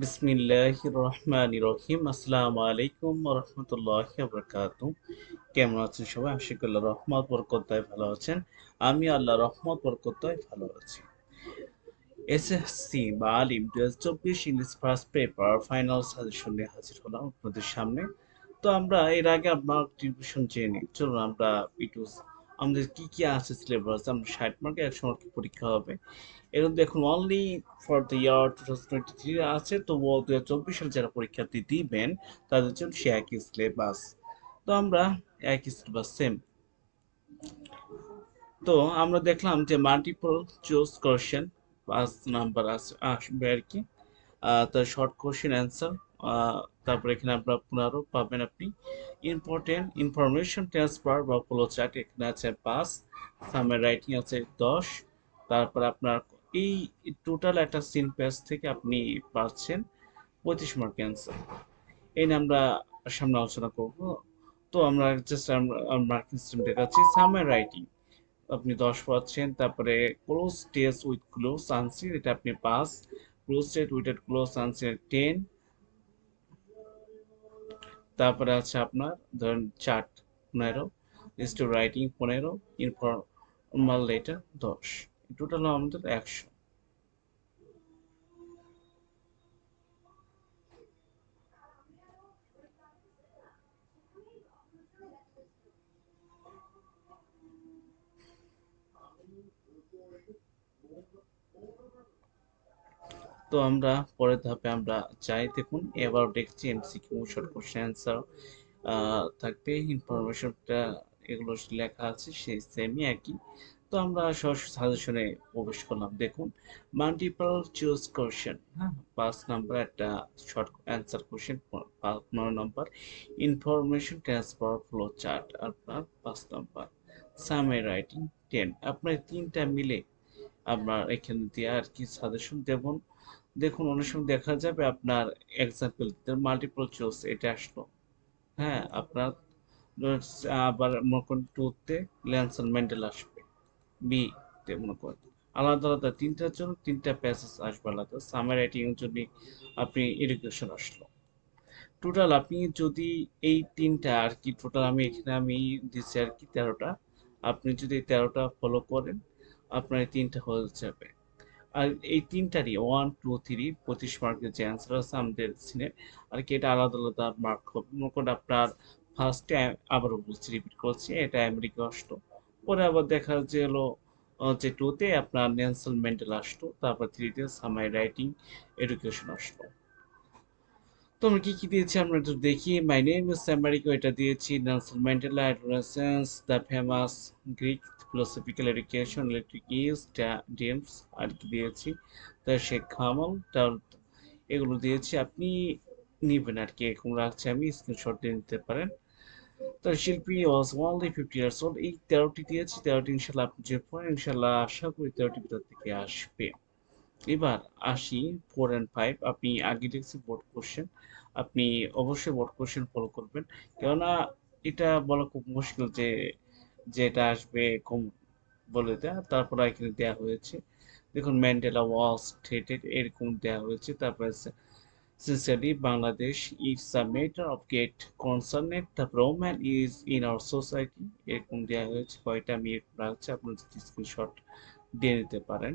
বিসমিল্লাহ রহমান রহিম আলাইকুম সবাই? রহমত ভালো আছেন। আমি আল্লাহ রহমত ভালো আছি। বা আলিম ফার্স্ট পেপার ফাইনাল নিয়ে হাজির হলাম আপনাদের সামনে। তো আমরা এর আগে আপনার চেয়ে নিই। চলুন আমরা আমাদের কি কি আছে সিলেবাস আমাদের ষাট মার্কে একশো মার্কে পরীক্ষা হবে। এর মধ্যে এখন only for the year two thousand twenty three আছে তো দু হাজার চব্বিশ সালে যারা পরীক্ষার্থী দিবেন, তাদের জন্য সে একই সিলেবাস তো আমরা একই সিলেবাস সেম তো আমরা দেখলাম যে মাল্টিপল চুজ কোশ্চেন পাঁচ নাম্বার আসবে আর কি। তার শর্ট কোশ্চেন অ্যান্সার তারপর এখানে আপনার পুনরাও পাবেন আপনি। ইম্পর্টেন্ট ইনফরমেশন ট্রান্সফার বা ফলো চার্ট এখানে আছে পাঁচ সামের রাইটিং আছে দশ, তারপর আপনার এই টোটাল একটা সিন পেজ থেকে আপনি পাচ্ছেন পঁয়ত্রিশ মার্ক অ্যান্সার এই নিয়ে আমরা সামনে আলোচনা করব। তো আমরা জাস্ট মার্কিং সিস্টেম দেখাচ্ছি সামের রাইটিং আপনি দশ পাচ্ছেন, তারপরে cloze test with cloze answer এটা আপনি pass cloze test with cloze answer ten তারপরে আছে আপনার, ধরেন চার্ট পনেরো স্টোর রাইটিং পনেরো ইনফরমাল লেটার দশ। টোটাল আমাদের একশো। তো আমরা পরের ধাপে আমরা যাই। দেখুন, এবার দেখছি এমসিকিউ শর্ট কোশ্চেন অ্যান্সার থাকবে ইনফরমেশনটা এগুলো লেখা আছে, সেই সেমই একই। তো আমরা সরাসরি সাজেশনে প্রবেশ করলাম। দেখুন মাল্টিপল চুজ কোশ্চেন হ্যাঁ? পাঁচ নাম্বার একটা শর্ট অ্যান্সার কোশ্চেন নয় number information transfer flow chart আপনার পাঁচ নাম্বার সামে রাইটিং টেন আপনার তিনটা মিলে আপনার এখানে দিয়ে আর কি সাজেশন দেবেন দেখুন, অনেক সময় দেখা যাবে আপনার এক্সাম্পল মাল্টিপল চুজ এটা আসলো। হ্যাঁ আপনার আবার মনে করেন টুতে ল্যান্সন মেন্ডেল আসবে বি তে মনে করেন। আলাদা আলাদা তিনটার জন্য তিনটা প্যাসেজ আসবে আলাদা। সামার রাইটিং এর জন্য আপনি এডুকেশন আসলো। টোটাল আপনি যদি এই তিনটা আর কি টোটাল আমি এখানে আমি দিচ্ছি আর কি তেরোটা। আপনি যদি তেরোটা ফলো করেন আপনার তিনটা হয়ে যাবে। আর এই তিনটারই ওয়ান টু থ্রি পঁচিশ মার্কের যে অ্যান্সার আছে, আমাদের সিনে আর কি, এটা আলাদা আলাদা মার্ক হবে। মনে করেন আপনার ফার্স্টে আবারও বলছি রিপিট করছি, এটা আমেরিকা আসলো পরে আবার দেখা হলো যে টুতে আপনার নেলসন মেন্ডেল আসলো তারপর থ্রিতে সামাই রাইটিং এডুকেশন আসলো তো আমরা কি কি দিয়েছি? আমরা একটু দেখি। মাই নেম ইস আমেরিকা এটা দিয়েছি। Nelson Mandela adolescence the famous Greek philosophical education electric is dames আর কি দিয়েছি। তার শেখ কামাল এগুলো দিয়েছি। আপনি নিবেন আর কি এরকম রাখছি আমি স্ক্রিনশট দিয়ে নিতে পারেন। তার শিল্পী was only fifty years old এই তেরোটি দিয়েছি, তেরোটি ইনশাল্লাহ আপনি যে পড়েন, ইনশাল্লাহ আশা করি তেরোটি ভিতর থেকে আসবে। এবার আসি ফোর অ্যান্ড ফাইভ আপনি আগে দেখছি বোর্ড কোশ্চেন আপনি অবশ্যই বোর্ড কোশ্চেন ফলো করবেন। কেননা এটা বলা খুব মুশকিল যে যেটা আসবে কম বলে দেয়া, তারপর এখানে দেওয়া হয়েছে। দেখুন ম্যান্ডেলা ওয়াজ থ্রেটেড এরকম দেওয়া হয়েছে। তারপর sincerely, Bangladesh is a matter of great concern the woman is in our society এরকম দেওয়া হয়েছে, কয়টা আমি এরকম রাখছি, আপনার স্ক্রিনশট দিয়ে নিতে পারেন।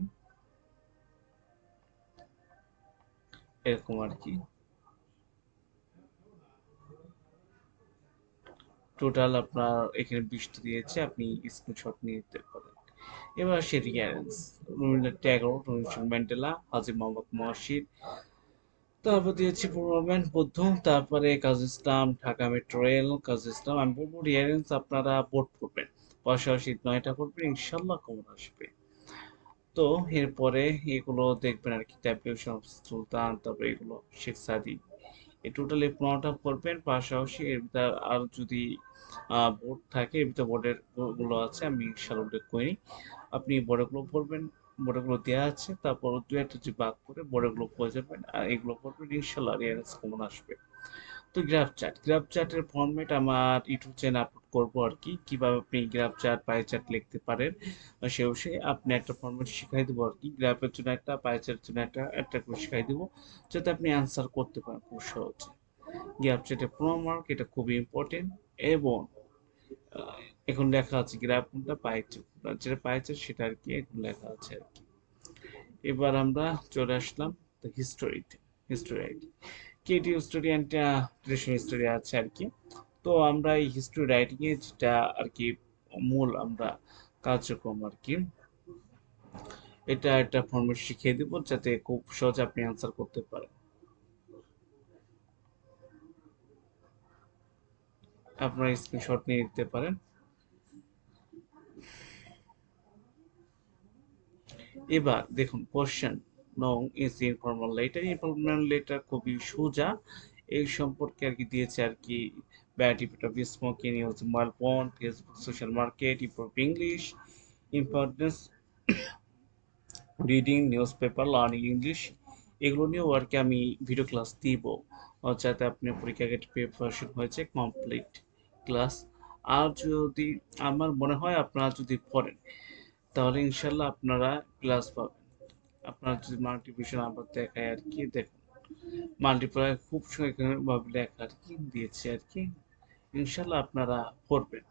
এরকম আর কি। টোটাল আপনার এখানে বিশটা দিয়েছে, আপনি স্ক্রিনশট নিয়ে নিতে পারেন। এবার সে রিয়ারেন্স রবীন্দ্রনাথ ট্যাগোর রবীন্দ্রনাথ ম্যান্ডেলা, হাজি মোহাম্মদ মহসিদ তারপর দিয়েছি পূর্বম্যান বুদ্ধ, তারপরে কাজ ইসলাম, ঢাকা মেট্রো রেল, কাজ ইসলাম, আমি বলব রিয়ারেন্স আপনারা বোর্ড করবেন। পাশাপাশি নয়টা করবেন, ইনশাল্লাহ কমন আসবে। তো এরপরে এগুলো দেখবেন আর কি, ট্যাবলিউশন সুলতান, তারপরে এগুলো শেখ সাদি এই টোটালি পনেরোটা করবেন, পাশাপাশি এর ভিতর আর যদি বোর্ড থাকে এর বোর্ডেরগুলো আছে, আমি ইনশাল্লাহ উল্লেখ করিনি আপনি বোর্ডগুলো পড়বেন বোর্ডগুলো দেওয়া আছে, তারপর দু একটা যে বাদ করে বোর্ডগুলো পড়ে যাবেন, আর এগুলো পড়বেন ইনশাল্লাহ রিয়ারেন্স কমন আসবে। তো গ্রাফ চার্ট গ্রাফ চার্টের ফরম্যাট আমার ইউটিউব চ্যানেল আপলোড করব আর কি। কীভাবে আপনি গ্রাফ চার্ট পাই চার্ট লিখতে পারেন সে বিষয়ে আপনি একটা ফরম্যাট শিখাই দেবো আর কি। গ্রাফের জন্য একটা পাই চার্টের জন্য একটা একটা করে শিখাই দেবো, যাতে আপনি অ্যান্সার করতে পারেন খুব সহজে। গ্রাফ চার্টের প্রমার্ক এটা খুবই ইম্পর্টেন্ট এবং এখন লেখা আছে গ্রাফ কোনটা পাই চার্ট যেটা পাই চার্ট সেটা আর কি এখন লেখা আছে আর কি। এবার আমরা চলে আসলাম হিস্টোরিতে history ID KT history and history আছে আর কি। তো আমরা এই হিস্টোরি রাইটিং এ যেটা আর কি মূল আমরা কার্যক্রম আর কি, এটা একটা ফর্মেট শিখিয়ে দেব যাতে খুব সহজে আপনি আনসার করতে পারেন। আপনার স্ক্রিনশট নিয়ে নিতে পারেন। এবার দেখুন কোশ্চেন নং is informal letter informal letter খুবই সোজা। এই সম্পর্কে আর কি দিয়েছে আর কি benefit of smoking use mobile phone facebook, social market, improve english, importance reading newspaper learning English এগুলো নিয়েও আর কি আমি ভিডিও ক্লাস দিব। যাতে আপনি পরীক্ষা গেট প্রিপারেশন হয়েছে কমপ্লিট ক্লাস আর যদি আমার মনে হয় আপনারা যদি পড়েন, তাহলে ইনশাল্লাহ আপনারা ক্লাস পাবেন। আপনারা যদি মাল্টিপ্লিকেশন আবার দেখায় আর কি দেখুন। মাল্টিপ্লাই খুব ভাবে লেখা আর কি দিয়েছে আর কি ইনশাল্লাহ আপনারা পড়বেন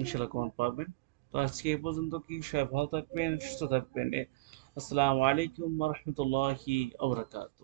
ইনশাল্লাহ কমন পাবেন। তো আজকে এই পর্যন্ত কি, সবাই ভালো থাকবেন, সুস্থ থাকবেন। আসসালামু আলাইকুম রহমতুল্লাহি আবরাকাতু